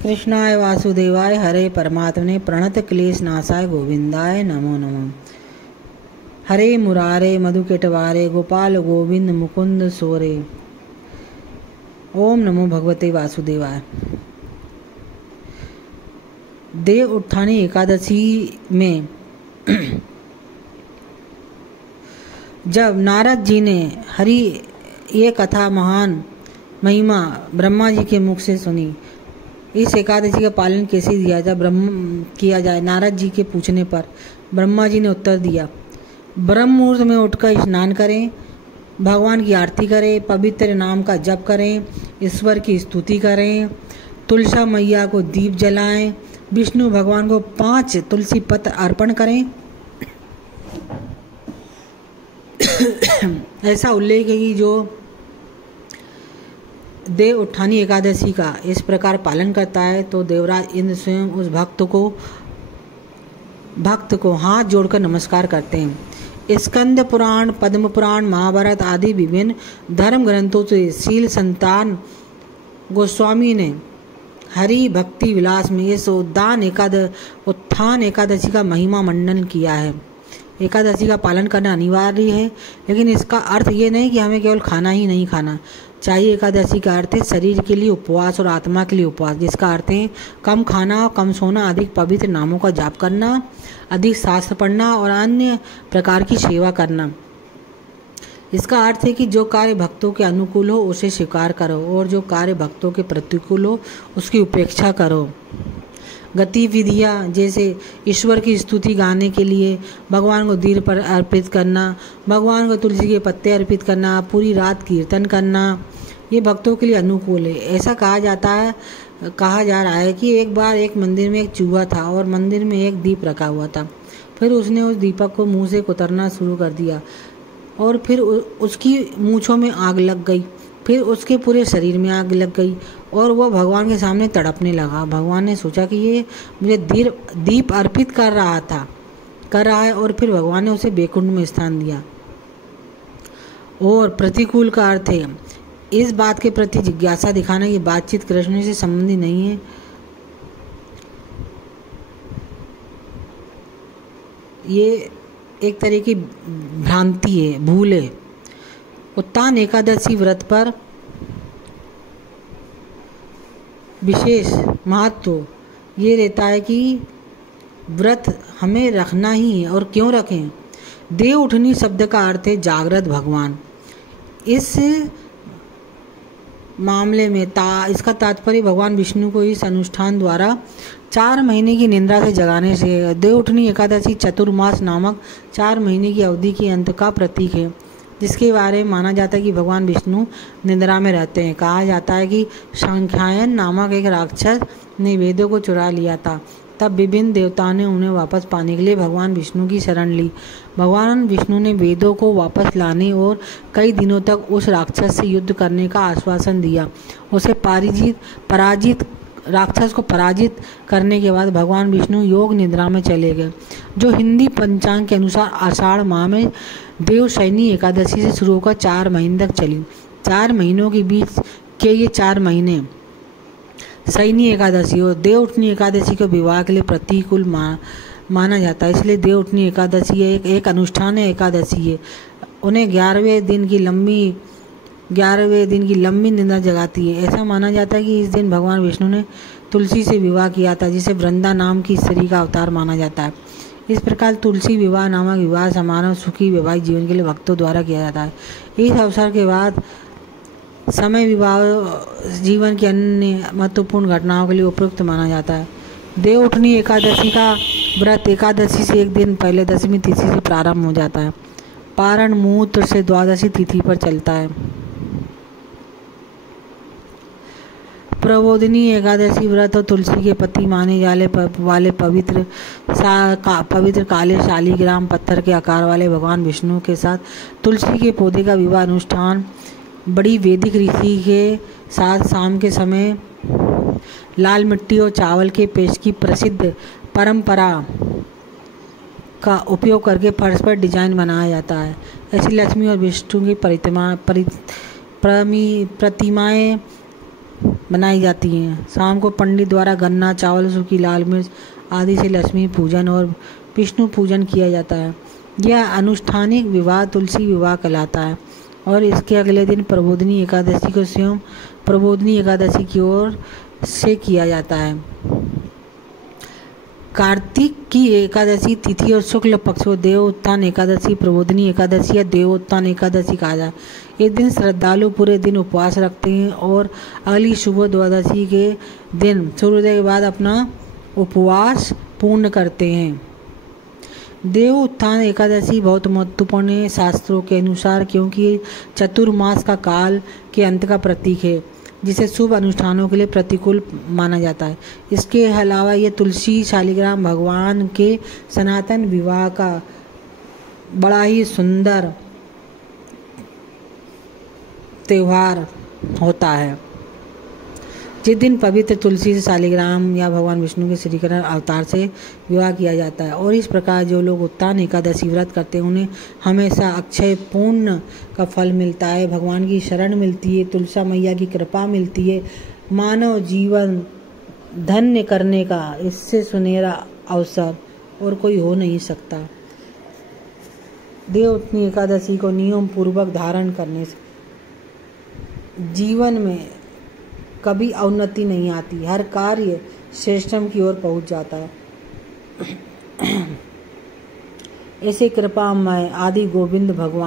कृष्णाय वासुदेवाय हरे परमात्मने प्रणत क्लेश नाशाय गोविंदाय नमो नमः। हरे मुरारे मधुकेटवारे गोपाल गोविंद मुकुंद सोरे। ओम नमो भगवते वासुदेवाय। देव उत्थानी एकादशी में जब नारद जी ने हरि ये कथा महान महिमा ब्रह्मा जी के मुख से सुनी, इस एकादशी का पालन कैसे किया जाए, नारद जी के पूछने पर ब्रह्मा जी ने उत्तर दिया, ब्रह्म मुहूर्त में उठकर स्नान करें, भगवान की आरती करें, पवित्र नाम का जप करें, ईश्वर की स्तुति करें, तुलसी मैया को दीप जलाएं, विष्णु भगवान को 5 तुलसी पत्र अर्पण करें। ऐसा उल्लेख है कि जो देव उत्थानी एकादशी का इस प्रकार पालन करता है तो देवराज इंद्र स्वयं उस भक्त को हाथ जोड़कर नमस्कार करते हैं। स्कंद पुराण, पद्म पुराण, महाभारत आदि विभिन्न धर्म ग्रंथों से शील संतान गोस्वामी ने हरि भक्ति विलास में इस उत्थान एकादशी का महिमा मंडन किया है। एकादशी का पालन करना अनिवार्य है, लेकिन इसका अर्थ ये नहीं कि हमें केवल खाना ही नहीं खाना चाहिए। एकादशी का अर्थ है शरीर के लिए उपवास और आत्मा के लिए उपवास, जिसका अर्थ है कम खाना, कम सोना, अधिक पवित्र नामों का जाप करना, अधिक शास्त्र पढ़ना और अन्य प्रकार की सेवा करना। इसका अर्थ है कि जो कार्य भक्तों के अनुकूल हो उसे स्वीकार करो और जो कार्य भक्तों के प्रतिकूल हो उसकी उपेक्षा करो। गतिविधियाँ जैसे ईश्वर की स्तुति गाने के लिए भगवान को दीप पर अर्पित करना, भगवान को तुलसी के पत्ते अर्पित करना, पूरी रात कीर्तन करना, ये भक्तों के लिए अनुकूल है। ऐसा कहा जा रहा है कि एक बार एक मंदिर में एक चूहा था और मंदिर में एक दीप रखा हुआ था। फिर उसने उस दीपक को मुंह से कुतरना शुरू कर दिया और फिर उसकी मूँछों में आग लग गई, फिर उसके पूरे शरीर में आग लग गई और वह भगवान के सामने तड़पने लगा। भगवान ने सोचा कि ये मुझे दीप अर्पित कर रहा है और फिर भगवान ने उसे बैकुंठ में स्थान दिया। और प्रतिकूल का अर्थ है इस बात के प्रति जिज्ञासा दिखाना कि बातचीत कृष्ण से संबंधी नहीं है। ये एक तरह की भ्रांति है, भूल है। उत्थान एकादशी व्रत पर विशेष महत्व ये रहता है कि व्रत हमें रखना ही है और क्यों रखें। देव उठनी शब्द का अर्थ है जागृत भगवान। इस मामले में इसका तात्पर्य भगवान विष्णु को इस अनुष्ठान द्वारा 4 महीने की निद्रा से जगाने से। देव उठनी एकादशी चतुर्मास नामक 4 महीने की अवधि के अंत का प्रतीक है, जिसके बारे में माना जाता है कि भगवान विष्णु निद्रा में रहते हैं। कहा जाता है कि सांख्यायन नामक एक राक्षस ने वेदों को चुरा लिया था, तब विभिन्न देवताओं ने उन्हें वापस पाने के लिए भगवान विष्णु की शरण ली। भगवान विष्णु ने वेदों को वापस लाने और कई दिनों तक उस राक्षस से युद्ध करने का आश्वासन दिया। उसे राक्षस को पराजित करने के बाद भगवान विष्णु योग निद्रा में चले गए, जो हिंदी पंचांग के अनुसार आषाढ़ माह में देवशयनी एकादशी से शुरू होकर 4 महीने तक चली। 4 महीनों के बीच के ये 4 महीने शयनी एकादशी और देव उठनी एकादशी को विवाह के लिए प्रतिकूल माना जाता है। इसलिए देव उठनी एकादशी एक अनुष्ठान है, एकादशी है। उन्हें 11वें दिन की लंबी निद्रा जगाती है। ऐसा माना जाता है कि इस दिन भगवान विष्णु ने तुलसी से विवाह किया था, जिसे वृंदा नाम की स्त्री का अवतार माना जाता है। इस प्रकार तुलसी विवाह नामक विवाह समारोह सुखी वैवाहिक जीवन के लिए भक्तों द्वारा किया जाता है। इस अवसर के बाद समय विवाह जीवन की अन्य महत्वपूर्ण घटनाओं के लिए उपयुक्त माना जाता है। देव उठनी एकादशी का व्रत एकादशी से एक दिन पहले 10वीं तिथि से प्रारंभ हो जाता है। पारण मुहूर्त से 12वीं तिथि पर चलता है। प्रबोधिनी एकादशी व्रत और तुलसी के पति माने जाने वाले पवित्र काले शालिग्राम पत्थर के आकार वाले भगवान विष्णु के साथ तुलसी के पौधे का विवाह अनुष्ठान बड़ी वैदिक रीति के साथ शाम के समय लाल मिट्टी और चावल के पेस्ट की प्रसिद्ध परंपरा का उपयोग करके फर्श पर डिजाइन बनाया जाता है। ऐसी लक्ष्मी और विष्णु की प्रतिमाएं बनाई जाती हैं। शाम को पंडित द्वारा गन्ना, चावल, सूखी लाल मिर्च आदि से लक्ष्मी पूजन और विष्णु पूजन किया जाता है। यह अनुष्ठानिक विवाह तुलसी विवाह कहलाता है और इसके अगले दिन प्रबोधिनी एकादशी को स्वयं प्रबोधिनी एकादशी की ओर से किया जाता है। कार्तिक की एकादशी तिथि और शुक्ल पक्ष को देव उत्थान एकादशी, प्रबोधिनी एकादशी या देवोत्थान एकादशी कहा जाए। इस दिन श्रद्धालु पूरे दिन उपवास रखते हैं और अगली शुभ द्वादशी के दिन सूर्योदय के बाद अपना उपवास पूर्ण करते हैं। देव उत्थान एकादशी बहुत महत्वपूर्ण है शास्त्रों के अनुसार, क्योंकि चतुर्मास का काल के अंत का प्रतीक है जिसे शुभ अनुष्ठानों के लिए प्रतिकूल माना जाता है। इसके अलावा ये तुलसी शालिग्राम भगवान के सनातन विवाह का बड़ा ही सुंदर त्यौहार होता है। जिस दिन पवित्र तुलसी से शालिग्राम या भगवान विष्णु के श्रीकरण अवतार से विवाह किया जाता है। और इस प्रकार जो लोग उत्थान एकादशी व्रत करते हैं उन्हें हमेशा अक्षय पुण्य का फल मिलता है, भगवान की शरण मिलती है, तुलसा मैया की कृपा मिलती है। मानव जीवन धन्य करने का इससे सुनहरा अवसर और कोई हो नहीं सकता। देवोत्थान एकादशी को नियम पूर्वक धारण करने से जीवन में कभी अवनति नहीं आती, हर कार्य श्रेष्ठतम की ओर पहुंच जाता है। ऐसे कृपामय आदि गोविंद भगवान